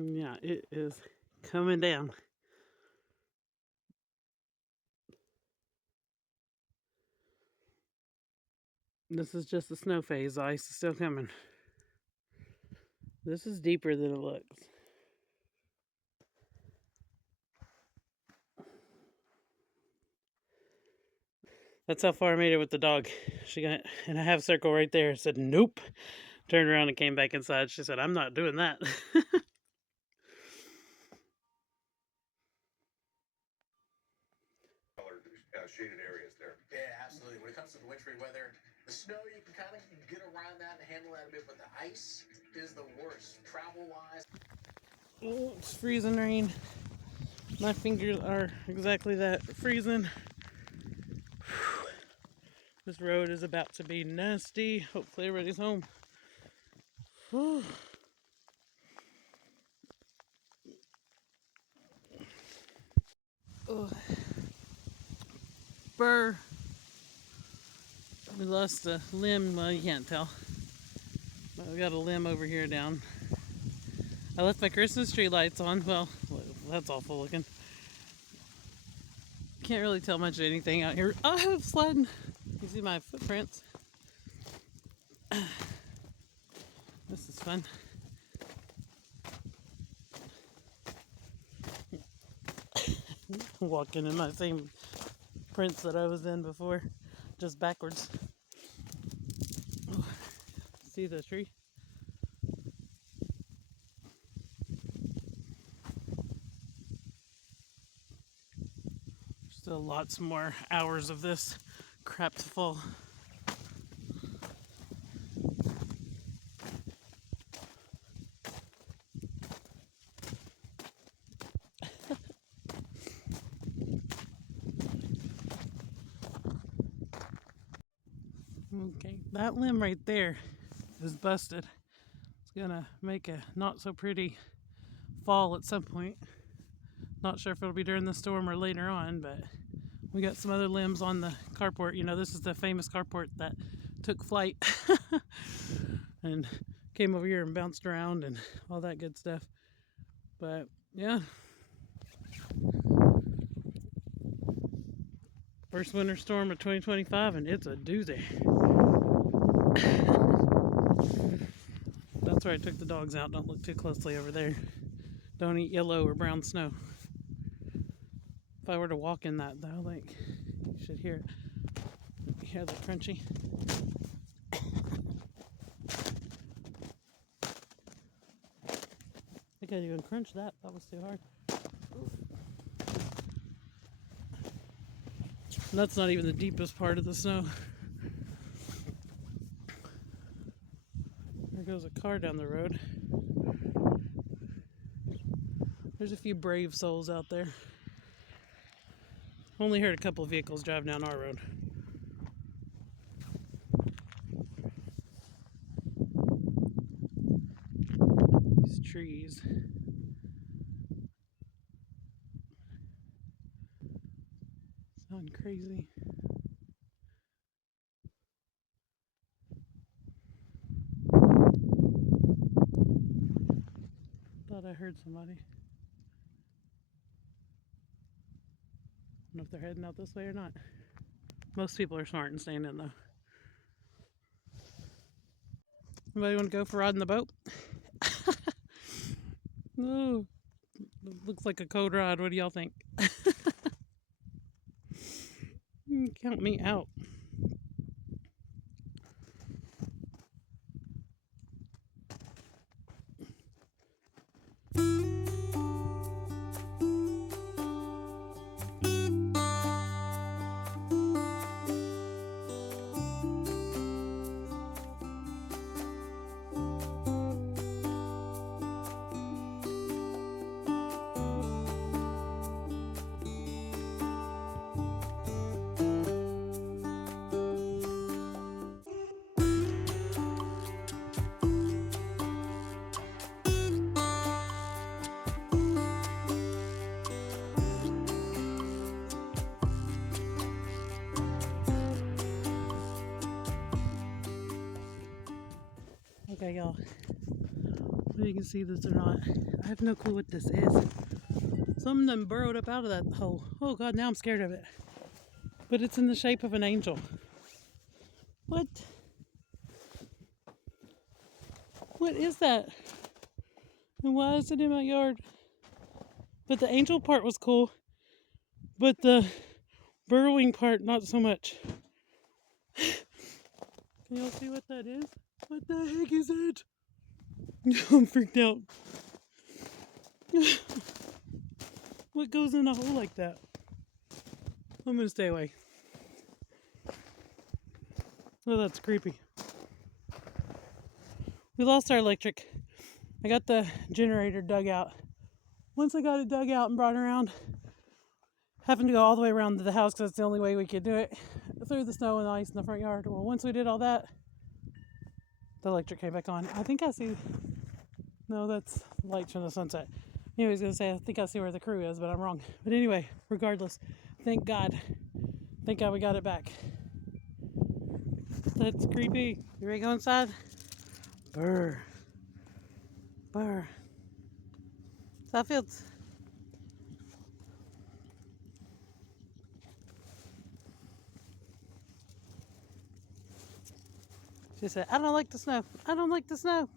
Yeah, it is coming down. This is just the snow phase. The ice is still coming. This is deeper than it looks. That's how far I made it with the dog. She got in a half circle right there. Said nope. Turned around and came back inside. She said, "I'm not doing that." Shaded areas there. Yeah, absolutely. When it comes to the wintry weather, the snow, you can kind of get around that and handle that a bit, but the ice is the worst travel-wise. Oh, it's freezing rain. My fingers are exactly that, freezing. This road is about to be nasty. Hopefully everybody's home. Whew. Oh. Burr. We lost a limb. Well, you can't tell. But we got a limb over here down. I left my Christmas tree lights on. Well, that's awful looking. Can't really tell much of anything out here. Oh, I'm sledding. You see my footprints. This is fun. Walking in my same prints that I was in before, just backwards. Oh, see the tree? Still lots more hours of this crap to fall. Okay, that limb right there is busted. It's gonna make a not so pretty fall at some point. Not sure if it'll be during the storm or later on, but we got some other limbs on the carport. You know, this is the famous carport that took flight and came over here and bounced around and all that good stuff. But yeah, first winter storm of 2025, and it's a doozy. That's where I took the dogs out. Don't look too closely over there. Don't eat yellow or brown snow. If I were to walk in that though, like, you should hear it. You hear the crunchy? I think I'd even crunch that. That was too hard. And that's not even the deepest part of the snow. There goes a car down the road. There's a few brave souls out there. Only heard a couple of vehicles drive down our road. These trees. Sound crazy. Thought I heard somebody. I don't know if they're heading out this way or not. Most people are smart and staying in though. Anybody want to go for riding the boat? Oh, looks like a cold ride. What do y'all think? Count me out. Okay, y'all. If you can see this or not. I have no clue what this is. Something done burrowed up out of that hole. Oh God, now I'm scared of it. But it's in the shape of an angel. What? What is that? And why is it in my yard? But the angel part was cool. But the burrowing part, not so much. Can y'all see what that is? What the heck is that? I'm freaked out. What goes in a hole like that? I'm gonna stay away. Oh, that's creepy. We lost our electric. I got the generator dug out. Once I got it dug out and brought it around, having to go all the way around to the house because that's the only way we could do it, through the snow and the ice in the front yard. Well, once we did all that, the electric came back on. I think I see... No, that's lights from the sunset. Anyway, I was going to say, I think I see where the crew is, but I'm wrong. But anyway, regardless, thank God. Thank God we got it back. That's creepy. You ready to go inside? Brr. Brr. Southfields. She said, I don't like the snow. I don't like the snow.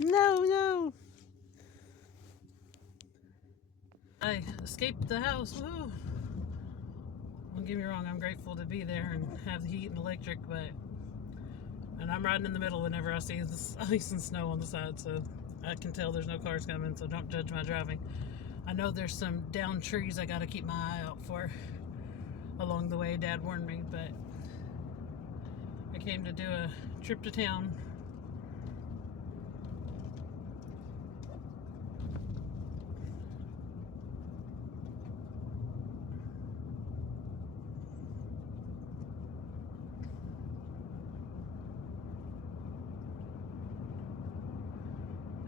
No. I escaped the house. Woo. Don't get me wrong, I'm grateful to be there and have the heat and electric, and I'm riding in the middle whenever I see this ice and snow on the side, so I can tell there's no cars coming, so don't judge my driving. I know there's some downed trees I gotta keep my eye out for along the way. Dad warned me, but I came to do a trip to town.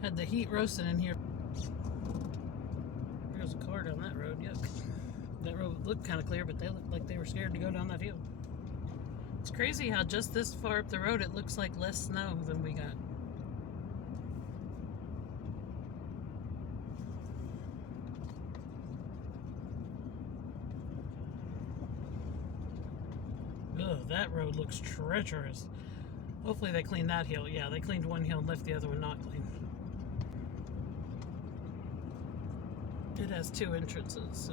Had the heat roasting in here. There's a car down that road, yuck. That road looked kind of clear, but they looked like they were scared to go down that hill. It's crazy how just this far up the road it looks like less snow than we got. Ugh, that road looks treacherous. Hopefully they cleaned that hill. Yeah, they cleaned one hill and left the other one not clean. It has two entrances, so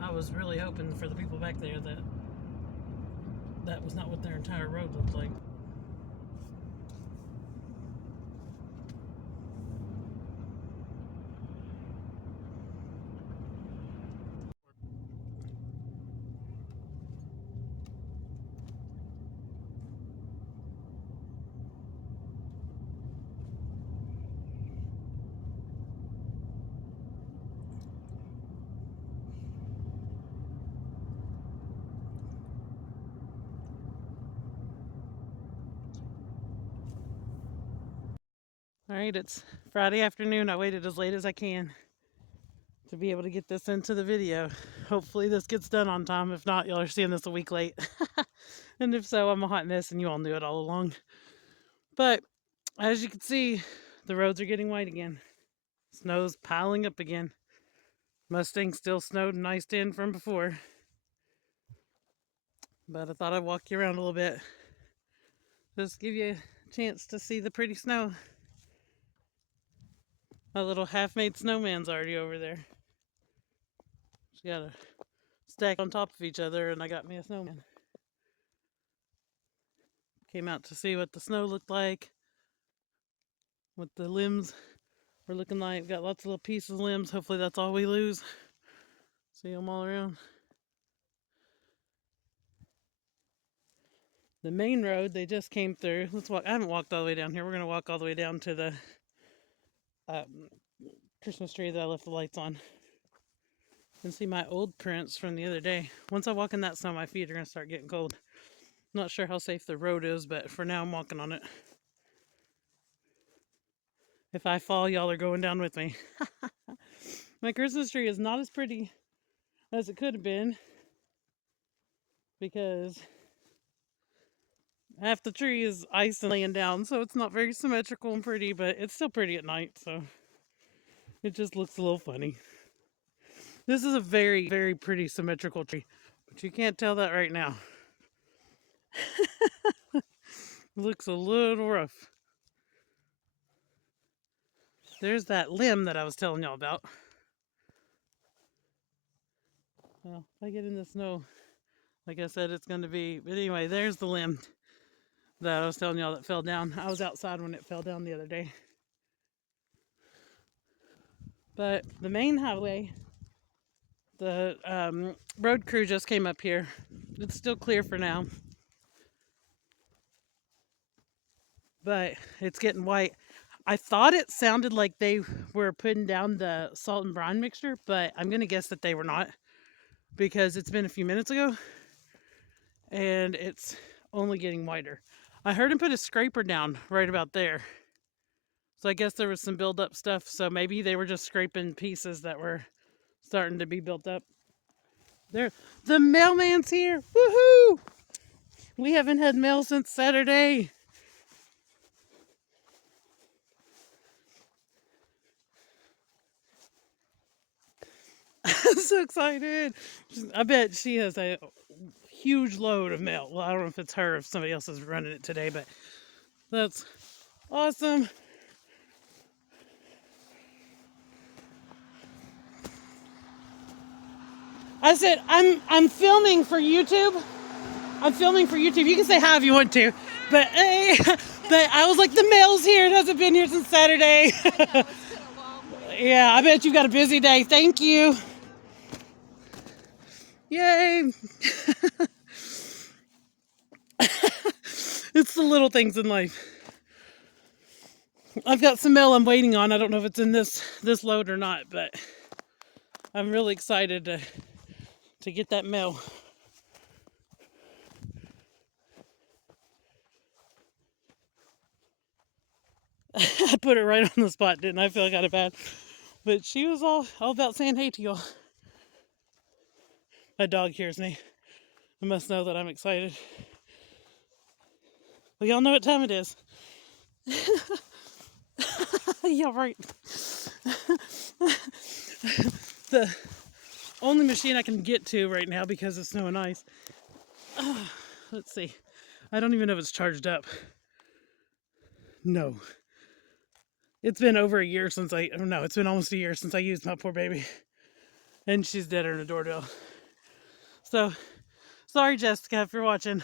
I was really hoping for the people back there that that was not what their entire road looked like. All right, it's Friday afternoon. I waited as late as I can to be able to get this into the video. Hopefully this gets done on time. If not, y'all are seeing this a week late. And if so, I'm a hot mess and you all knew it all along. But as you can see, the roads are getting white again. Snow's piling up again. Mustang still snowed and iced in from before. But I thought I'd walk you around a little bit. Just give you a chance to see the pretty snow. My little half-made snowman's already over there. She got a stack on top of each other, and I got me a snowman. Came out to see what the snow looked like, what the limbs were looking like. Got lots of little pieces of limbs. Hopefully that's all we lose. See them all around. The main road they just came through. Let's walk. I haven't walked all the way down here. We're gonna walk all the way down to the Christmas tree that I left the lights on. You can see my old prints from the other day. Once I walk in that snow, my feet are gonna start getting cold. Not sure how safe the road is, but for now I'm walking on it. If I fall, y'all are going down with me. My Christmas tree is not as pretty as it could have been because Half the tree is ice and laying down, so it's not very symmetrical and pretty, but it's still pretty at night, so it just looks a little funny. This is a very, very pretty symmetrical tree, but you can't tell that right now. It looks a little rough. There's that limb that I was telling y'all about. Well, if I get in the snow, like I said, it's going to be... But anyway, there's the limb that I was telling y'all that fell down. I was outside when it fell down the other day. But the main highway, the road crew just came up here. It's still clear for now, but it's getting white. I thought it sounded like they were putting down the salt and brine mixture, but I'm going to guess that they were not, because it's been a few minutes ago and it's only getting whiter. I heard him put a scraper down right about there. So I guess there was some build-up stuff, so maybe they were just scraping pieces that were starting to be built up. There, the mailman's here. Woohoo! We haven't had mail since Saturday. I'm so excited. I bet she has a huge load of mail. Well, I don't know if it's her or if somebody else is running it today, but that's awesome. I said, I'm filming for YouTube. I'm filming for YouTube. You can say hi if you want to, but but I was like, the mail's here. It hasn't been here since Saturday. Yeah, I bet you've got a busy day. Thank you. Yay. It's the little things in life. I've got some mail I'm waiting on. I don't know if it's in this load or not, but I'm really excited to get that mail. I put it right on the spot, didn't I? I feel kind of bad. But she was all about saying hey to y'all. My dog hears me. I must know that I'm excited. Well, y'all know what time it is. Yeah, right. The only machine I can get to right now because of snow and ice. Let's see. I don't even know if it's charged up. No. It's been over a year since it's been almost a year since I used my poor baby. And she's dead in a doorbell. So, sorry Jessica if you're watching.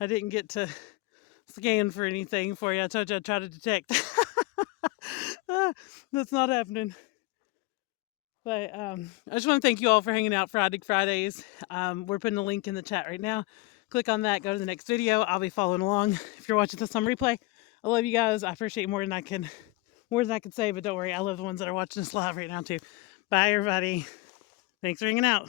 I didn't get to scan for anything for you. I told you I'd try to detect. That's not happening. But I just want to thank you all for hanging out for Fridays. We're putting a link in the chat right now. Click on that, go to the next video. I'll be following along. If you're watching this on replay, I love you guys. I appreciate you more than I can say, but don't worry, I love the ones that are watching this live right now too. Bye everybody. Thanks for hanging out.